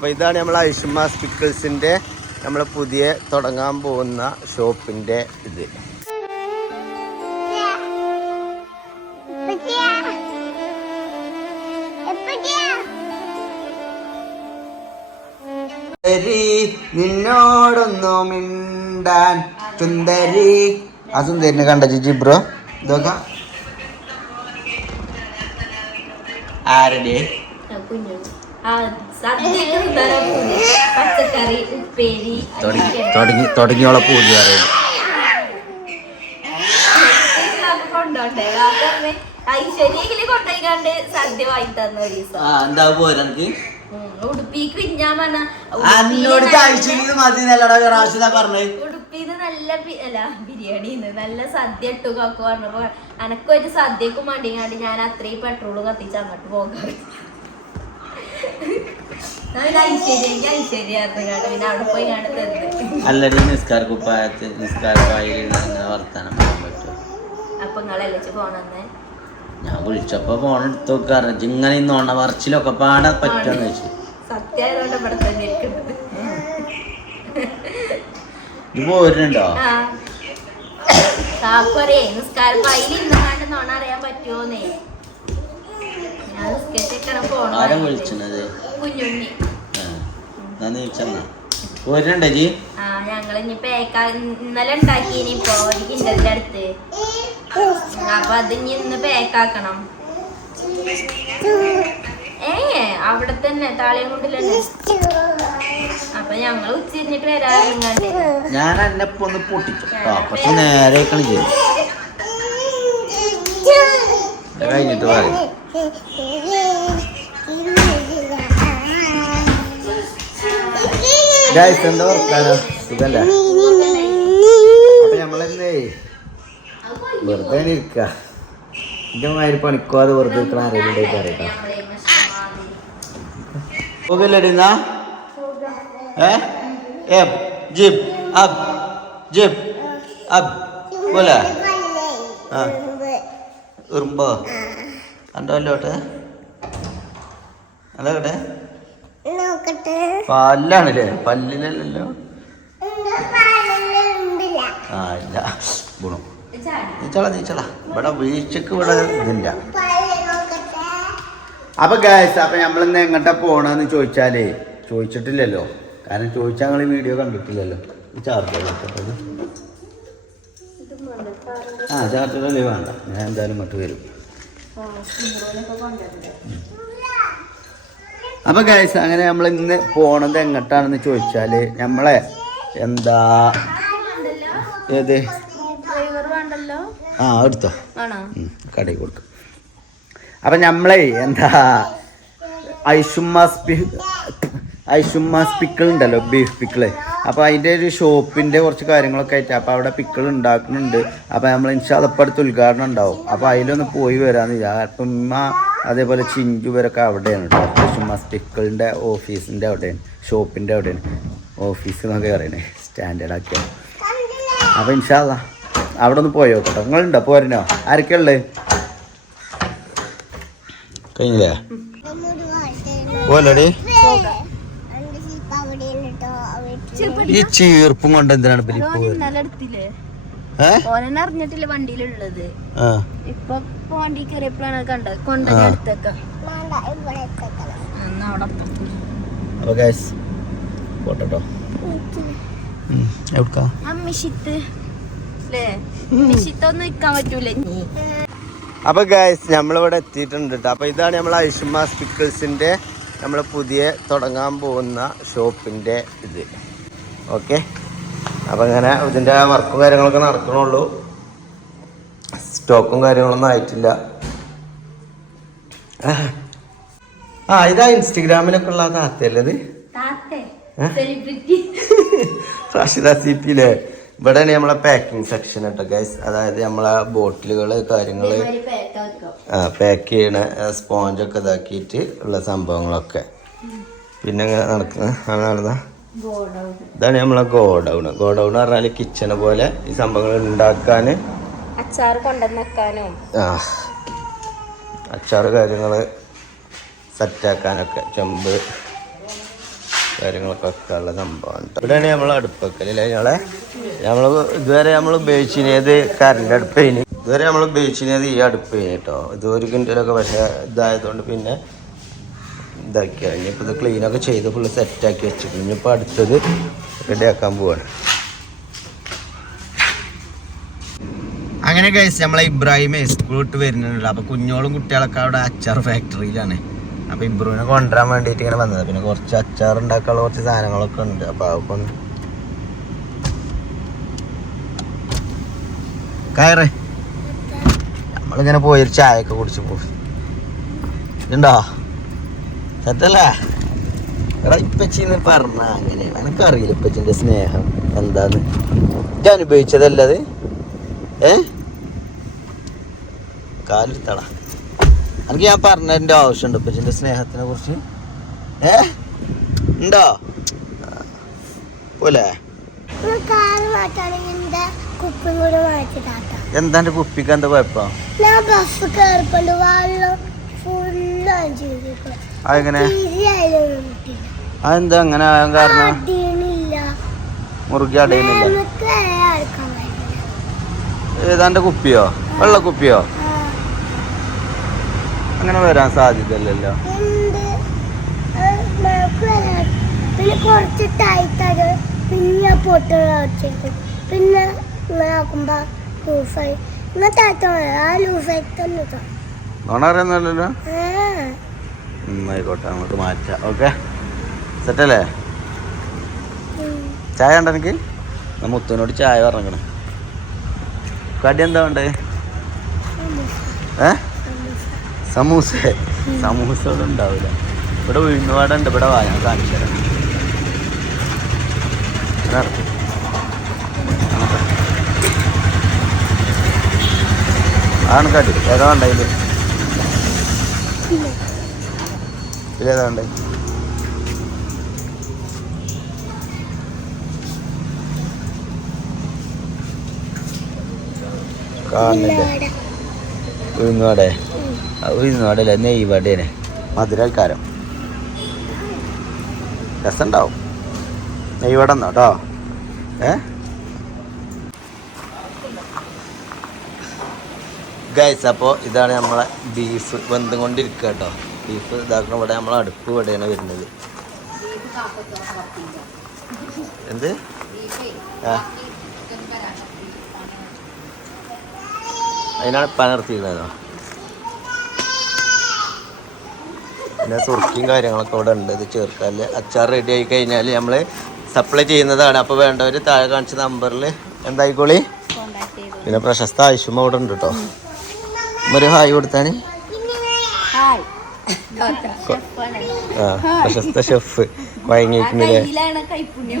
അപ്പോൾ ഇതാണ് നമ്മൾ ഐഷുമ സ്പിക്കിൾസിന്റെ നമ്മൾ പുതിയ തുടങ്ങാൻ പോകുന്ന ഷോപ്പിന്റെ ഇത്. നിന്നോടൊന്നു മിണ്ടാൻ. സുന്ദരി. ആ സുന്ദരിനെ കണ്ട ജിജി ബ്രോ? ഇതൊക്കെ. ആരുടെ? സദ്യക്ക്. പച്ചക്കറി ഉപ്പേരി തുടങ്ങി തുടങ്ങിയോളെ പൂജ കൊണ്ടോട്ടെ ഐശ്വര്യയിൽ കൊണ്ടുപോയിക്കാണ്ട് സദ്യ വാങ്ങി തന്ന ഒരു ദിവസം എന്താ പോരാ. ഉടുപ്പിക്ക് പറഞ്ഞ ഉടുപ്പിന്ന് നല്ല അല്ല ബിരിയാണി നല്ല സദ്യ ഇട്ടു കാക്കു പറഞ്ഞപ്പോ അനക്കൊരു സദ്യക്കും മടിയാണ്ട് ഞാൻ അത്രയും പെട്രോൾ കത്തിച്ച് അങ്ങോട്ട് പോകാറ് അല്ലടി നിസ്കാര കുപ്പായത്ത് അങ്ങനെ വർത്താനം പറയാൻ പറ്റും ഞാൻ വിളിച്ചപ്പോ ഫോൺ എടുത്തു നോക്കാറ്. ഇങ്ങനെ നോണ പറച്ചിലൊക്കെ പാടാൻ പറ്റുമെന്ന് വെച്ചു ഇത് പോരുന്നുണ്ടോ? നിസ്കാരം നോണ അറിയാൻ പറ്റുമോന്നേ? ആരാ വിളിച്ചത്? കുഞ്ഞുണ്ണി. പോരുന്നുണ്ടോ ജി ആ ഞങ്ങൾ ഇനി പേക്കാ ഇന്നലെ ഉണ്ടാക്കി ഇനിയിപ്പോ ഒരു കിണ്ടലിന്റെ അടുത്ത്. അപ്പൊ അത് ഇനി ഇന്ന് പേക്കാക്കണം ഏ അവിടെ തന്നെ താളിയും കൊണ്ടില്ലല്ലേ അപ്പൊ ഞങ്ങൾ ഉച്ചിരിഞ്ഞിട്ട് വരാറുണ്ട് ഞാൻ എന്നെ ഒന്ന് പൊട്ടിച്ചു. കുറച്ച് നേരെ കഴിഞ്ഞിട്ട് പറയും. ഗായ്സ് എന്താ വർത്താനം സുഖല്ലേ? അപ്പൊ നമ്മളെന്നേ വെറുതെ ഇരിക്ക. ഇതേമാതിരി പണിക്കാതെ വെറുതെ ഇരിക്കണ ആരെങ്കിലും അറിയാം പോകല്ലടിന്ന ഏ? ജിബ് അബ് ജിബ് അബ് പോലെ? ആ. ഉറുമ്പോ? കണ്ടോ അല്ലോട്ടെ പല്ലാണല്ലേ? പല്ലിലല്ലോ ആ ഇല്ല. ഗുണം. നീച്ചള നീച്ചള. ഇവിടെ വീഴ്ചക്ക് ഇവിടെ ഇതില്ല. അപ്പൊ ഗായസ് അപ്പൊ നമ്മളിന്ന് എങ്ങോട്ടാ പോണെന്ന് ചോദിച്ചാലേ ചോദിച്ചിട്ടില്ലല്ലോ. കാരണം ചോദിച്ചാൽ ഞങ്ങൾ വീഡിയോ കണ്ടിട്ടില്ലല്ലോ. ചാർജ് ചാർജർ ആ ചാർജറല്ലേ വേണ്ട. ഞാൻ എന്തായാലും മറ്റു വരും. അപ്പൊ ഗൈസ് അങ്ങനെ നമ്മൾ ഇന്ന് പോണത് എങ്ങോട്ടാണെന്ന് ചോദിച്ചാൽ നമ്മളെ എന്താ ഏത്? ആ എടുത്തോ. കടയിൽ കൊടുക്കും. അപ്പം നമ്മളെ എന്താ ഐഷുമാസ് ഐഷുമാസ് പിക്കിൾ ഉണ്ടല്ലോ ബീഫ് പിക്കിൾ അപ്പോൾ അതിന്റെ ഒരു ഷോപ്പിന്റെ കുറച്ച് കാര്യങ്ങളൊക്കെ ആയിട്ട് അപ്പോൾ അവിടെ പിക്കിൾ ഉണ്ടാക്കുന്നുണ്ട്. അപ്പോൾ നമ്മൾ ഇൻഷാദപ്പടുത്ത് ഉദ്ഘാടനം ഉണ്ടാവും. അപ്പോൾ അതിലൊന്ന് പോയി വരാമെന്ന് അപ്പം അതേപോലെ ചിഞ്ചു വരൊക്കെ അവിടെയാണ് കേട്ടോ ഐഷുമാസ് പിക്കിളിന്റെ ഓഫീസിന്റെ അവിടെയാണ് ഷോപ്പിന്റെ അവിടെയാണ്. ഓഫീസ് എന്നൊക്കെ പറയണേ സ്റ്റാൻഡേർഡ് ആക്കിയാണ് അപ്പോൾ ഇൻഷാല്ല അവിടെ ഒന്ന് പോയോ കേട്ടോ നിങ്ങളുണ്ടോ? പോരനോ ആരൊക്കെയുള്ളത് കഴിഞ്ഞില്ലേ? പോലടി ഈ ചീർപ്പും കൊണ്ട് എന്തിനാണ് അറിഞ്ഞിട്ടില്ല വണ്ടിയിലുള്ളത്. ഇപ്പൊ വണ്ടി കയറിയപ്പോഴാണ് കണ്ടത്. അപ്പൊ ഗായ്സ് നമ്മളിവിടെ എത്തിയിട്ടുണ്ട് കേട്ടോ അപ്പൊ ഇതാണ് നമ്മൾ ഐഷുമാസ് പിക്കിൾസിന്റെ നമ്മൾ പുതിയ തുടങ്ങാൻ പോകുന്ന ഷോപ്പിന്റെ ഇത്. ഓക്കെ. അപ്പം ഇങ്ങനെ ഇതിന്റെ വർക്കും കാര്യങ്ങളൊക്കെ നടക്കണുള്ളൂ. സ്റ്റോക്കും കാര്യങ്ങളൊന്നും ആയിട്ടില്ല. ആ ഇതാ ഇൻസ്റ്റഗ്രാമിലൊക്കെ ഉള്ള താത്തയല്ലത് റാഷിദ സി പിയിലെ ഇവിടെയാണ് നമ്മളെ പാക്കിംഗ് സെക്ഷൻ കേട്ടോ ഗൈസ് അതായത് നമ്മളെ ബോട്ടിലുകൾ കാര്യങ്ങൾ പാക്ക് ചെയ്യണ സ്പോഞ്ചൊക്കെ ഇതാക്കിയിട്ട് ഉള്ള സംഭവങ്ങളൊക്കെ. പിന്നെ ഇങ്ങനെ നടക്കുന്ന നടന്ന? ഇതാണ് നമ്മളെ ഗോഡൗൺ ഗോഡൗൺ പറഞ്ഞാൽ കിച്ചണ് പോലെ ഈ സംഭവങ്ങൾ ഉണ്ടാക്കാൻ അച്ചാറ് കൊണ്ടുവന്നേക്കാനും. ആ. അച്ചാറ് കാര്യങ്ങൾ സെറ്റാക്കാനൊക്കെ ചെമ്പ് കാര്യങ്ങളൊക്കെ വെക്കാനുള്ള സംഭവം ഇവിടെയാണ് നമ്മൾ അടുപ്പക്കല്ലേ ഞങ്ങളെ? നമ്മൾ ഇതുവരെ നമ്മൾ ഉപയോഗിച്ചത് കറണ്ട് അടുപ്പേന്. ഇതുവരെ നമ്മൾ ഉപയോഗിച്ചത് ഈ അടുപ്പേന് കേട്ടോ ഇത് ഒരു കിൻഡലൊക്കെ പക്ഷേ ഇതായതുകൊണ്ട് പിന്നെ ഇതാക്കി. ഇനിയിപ്പോൾ ഇത് ക്ലീനൊക്കെ ചെയ്ത് ഫുള്ള് സെറ്റാക്കി വെച്ചിട്ടുണ്ട്. ഇനിയിപ്പോൾ അടുത്തത് റെഡിയാക്കാൻ പോവാണ്. അങ്ങനെ കഴിച്ച് നമ്മളെ ഇബ്രാഹിം സ്കൂൾ വരുന്നുണ്ട്. അപ്പോൾ കുഞ്ഞോളും കുട്ടികളൊക്കെ അവിടെ അച്ചാർ ഫാക്ടറിയിലാണ് അപ്പോൾ ഇബ്രുവിനെ കൊണ്ടുവരാൻ വേണ്ടിയിട്ട് ഇങ്ങനെ വന്നത്. പിന്നെ കുറച്ച് അച്ചാർ ഉണ്ടാക്കാനുള്ള കുറച്ച് സാധനങ്ങളൊക്കെ ഉണ്ട്. അപ്പോൾ അപ്പം കയറ്. നമ്മളിങ്ങനെ പോയി ഒരു ചായ ഒക്കെ കുടിച്ച് പോയി ഉണ്ടോ സെറ്റല്ലേ എടാ ഇപ്പച്ചിന്ന് പറഞ്ഞ അങ്ങനെയാണ് എനിക്കറിയില്ല ഇപ്പച്ചിന്റെ സ്നേഹം എന്താന്ന്. ഞാൻ അനുഭവിച്ചതല്ലത് ഏ? കാലെടുത്തടാ. എനിക്ക് ഞാൻ പറഞ്ഞതിന്റെ ആവശ്യമുണ്ട് ഇപ്പച്ചിന്റെ സ്നേഹത്തിനെ കുറിച്ച്? ഏ? ഉണ്ടോ? പോലെ? എന്താ കുപ്പിക്ക് എന്താ കുഴപ്പം? ഞാൻ ബസ് അതെങ്ങനെ? അതെന്താ അങ്ങനെ ആകാൻ കാരണം? മുറുകി അടയുന്നില്ല. ഏതാണ്ട് കുപ്പിയോ? വെള്ള കുപ്പിയോ? അങ്ങനെ വരാൻ സാധ്യതയില്ലല്ലോ. പിന്നെ കുറച്ച് ടൈറ്റാണ് പിന്നെ പിന്നെ ഇങ്ങനെ ആക്കുമ്പോ ലൂസായി ഇങ്ങനെ താത്ത ആ ലൂസായി തന്നെ ഇട്ടോ. ആയിക്കോട്ടെ നമുക്ക് മാറ്റാം. ഓക്കെ? സെറ്റല്ലേ? ചായ ഉണ്ടോ എനിക്ക് ഞാൻ മുത്തുവിനോട് ചായ പറഞ്ഞേ കടി എന്താ വേണ്ടേ? ഏ? സമൂസ. സമൂസ ഇവിടെ ഉണ്ടാവില്ല. ഇവിടെ ഉഴുന്നുവാട ഇവിടെ വാ ഞാൻ കാണിച്ചു തരാം. ആണ് കാട്ടി കടി. ഏതാ വേണ്ട ഇത് ഇതിലേതാ വേണ്ടേ കാണുന്നില്ലേ. ഉഴുന്നുവട. ഉഴുന്നുവടല്ലേ നെയ്വടേനെ. മധുരക്കാരം രസമുണ്ടാവും നെയ്വട എന്നോ കേട്ടോ. ഏ? ഗൈസ് അപ്പോൾ ഇതാണ് നമ്മളെ ബീഫ് വെന്തും കൊണ്ടിരിക്കുക കേട്ടോ. ബീഫ് ഇതാക്കണ ഇവിടെ നമ്മൾ അടുപ്പ് ഇവിടെയാണ് വരുന്നത്. എന്ത്? ആ. അതിനാണ് പനർത്തിയിരുന്നതോ പിന്നെ സുർക്കിയും കാര്യങ്ങളൊക്കെ ഇവിടെ ഉണ്ട്. ഇത് ചേർക്കാൽ. അച്ചാർ റെഡി ആയി കഴിഞ്ഞാൽ നമ്മൾ സപ്ലൈ ചെയ്യുന്നതാണ്. അപ്പോൾ വേണ്ടവർ താഴെ കാണിച്ച നമ്പറിൽ എന്തായിക്കോളി? പിന്നെ പ്രശസ്ത ആയുഷ്മ അവിടെ ഉണ്ട് കേട്ടോ ഒരു ഹായ് ആ പ്രശസ്ത ഷെഫ് വഴങ്ങിയിരിക്കുന്നില്ലേ കൈപ്പുണ്യം.